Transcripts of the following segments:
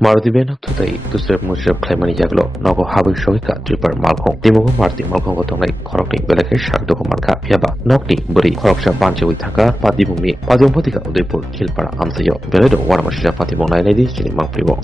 Maruti Benaktutai, Tusrep Musrep Clemani Jaglo, Nogo Habu Shoika, Tripper Malcolm, Timogo Marti, Malcolm Gotongai, Korokni, Belake, Shakdoko Marka, Piaba, Nokni, Buri, Koroksha Bancha Witaka, Padibumi, Padiopotika, Udepur, Kilpara, Amsayo, Beledo, Waramasha Patimo Nine, Chili Mapribo.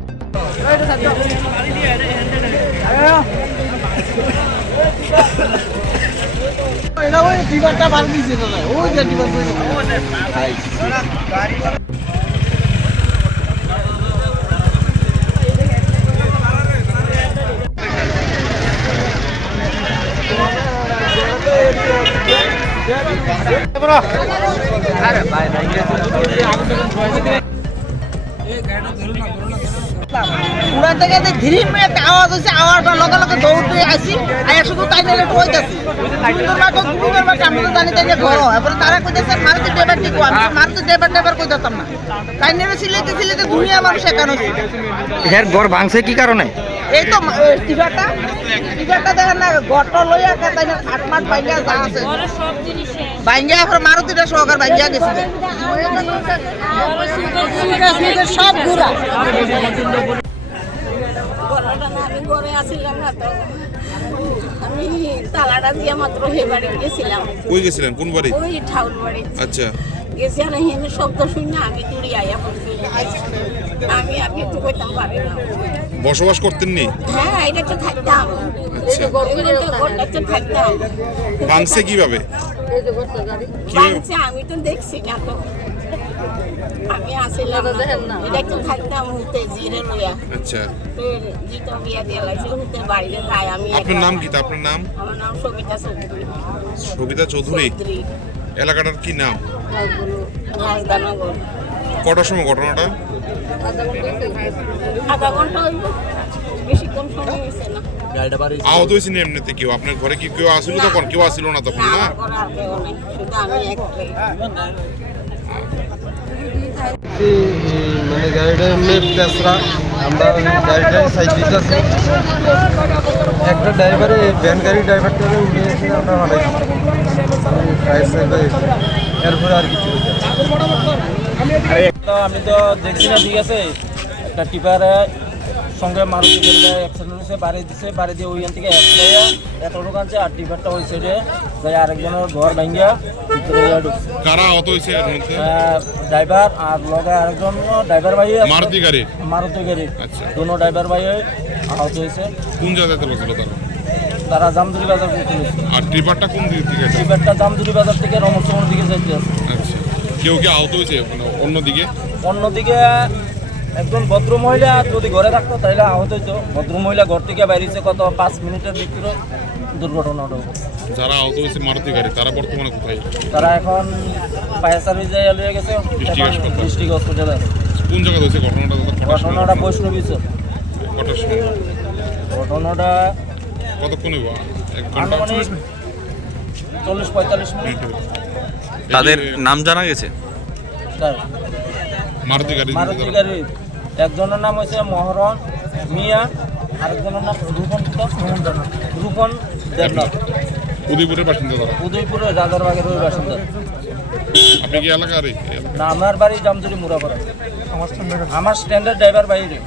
পুরা থেকে ধীরে একটা আওয়াজ হচ্ছে, আওয়াজটা লগে লগে দৌড়তে আসি আর শুধু তাই নিয়ে কইতাছি গ্রুপের বাচ্চা আমরা তো জানি তাই নিয়ে ঘর এরপরে তারা কইতেছে মারুতি ড্রাইভার ঠিক আমি মারুতি ড্রাইভার কইতাম না তাই নিয়ে সিলেতে দুনিয়া মানুষ এখানে এর ঘর ভাঙছে কি কারণে? এই তো টিভাটা দেখেন না ঘরটা লইয়া তাই না খাটমাট বাইঙ্গা যা আছে বাইঙ্গা এখন মারুতিটা সহকার বাইঙ্গা গেছে সব ঘুরা আমি ঘরে আসছিলাম না তো আমি তালাটা দিয়ে মাত্র হে বাড়ি গেছিলাম। কই গেছিলেন? কোন বাড়ি? ওই ঠাউর বাড়ি। আচ্ছা, গেছি আর হেনে শব্দ শুনে আমি দূরে আইয়া পড়ছি। আমি আর কিছু কইতাম পারি না। বসবাস করতেন নি? হ্যাঁ, এটা তো থাকতাম। আচ্ছা, ঘরটা তো থাকতাম। ভাঙছে কিভাবে? ভাঙছে আমি তো দেখছি না তো। আমি আসছিলাম না, এটা তো থাকতাম হুতে জিরে লইয়া। আচ্ছা, জিতো বিয়া দিয়ে লাগছে হুতে বাড়িতে যাই আমি। আপনার নাম কি? আপনার নাম? আমার নাম সবিতা চৌধুরী। সবিতা চৌধুরী। এলাকাটার কি নাম? রাজদানগর। কটার সময় ঘটনাটা? আধা ঘন্টা হইব, বেশিক্ষণ সময় হয়েছে না। আহত হয়েছেন এমনিতে কেউ? আপনার ঘরে কি কেউ আসিল তখন? কেউ আসিল না তখন? না, আমার ঘরে আর কেউ নেই, শুধু আমি একলাই। মানে গাড়িটা এমনি পেছরা আমরা গাড়িটা সাইড দিতেছি একটা ড্রাইভারে ভ্যান গাড়ির ড্রাইভারটাকে উঠে এসে আমরা হারাইছি ফায়ার সার্ভিসে এরপরে আর কিছু আমি তো দেখছি না, ঠিক আছে, একটা টিপারে সঙ্গে মারুতি গাড়িটা অ্যাক্সিডেন্ট হয়েছে, বাড়ি দিয়ে ওইখান থেকে এত লোক আছে আর টিপারটা ওই সাইডে যাই আরেকজনের ঘর ভাঙ্গিয়া ভিতরে ঢুকছে। কারা আহত হয়েছে এর মধ্যে? ড্রাইভার আর লগে আরেকজন ড্রাইভার ভাই মারুতি গাড়ি। আচ্ছা, দুনো ড্রাইভার ভাই আহত হয়েছে। কোন জায়গাতে লোক ছিল তারা? তারা জামদুরি বাজার থেকে আর ট্রিপারটা কোন দিক থেকে? টিপারটা জামদুরি বাজার থেকে রমসনের দিকে যাইতে আছে। আচ্ছা, কেউ কি আহত হয়েছে অন্যদিকে? অন্যদিকে একজন ভদ্রমহিলা যদি ঘরে থাকতো তাহলে আহত হইতো। ভদ্রমহিলা ঘর থেকে বাইরেছে কত 5 মিনিটের ভিতরে দুর্ঘটনাটা। যারা আহত হয়েছে মারুতি গাড়ি তারা বর্তমানে কোথায়? তারা এখন ফায়ার সার্ভিসে লিয়ে গেছে ডিস্ট্রিক্ট হসপিটালে। কোন জায়গায় হয়েছে ঘটনাটা? ঘটনাটা বৈষ্ণবী স্যার। কটার সময়? ঘটনাটা কতক্ষণ হইব? 1 ঘন্টা? আনুমানিক 40-45 মিনিট। তাদের নাম জানা গেছে? স্যার, মারুতি গাড়ি। একজনের নাম হয়েছে মহরণ মিয়া, আরেকজনের নাম রূপন দেবনাথ। উদয়পুরের বাসিন্দা তারা? উদয়পুরের রাজারবাগের ওই বাসিন্দা। আপনি কি এলাকার? না, আমার বাড়ি জামজুরি মুরাপাড়া। আমার স্ট্যান্ডার্ড ড্রাইভার বাইরে।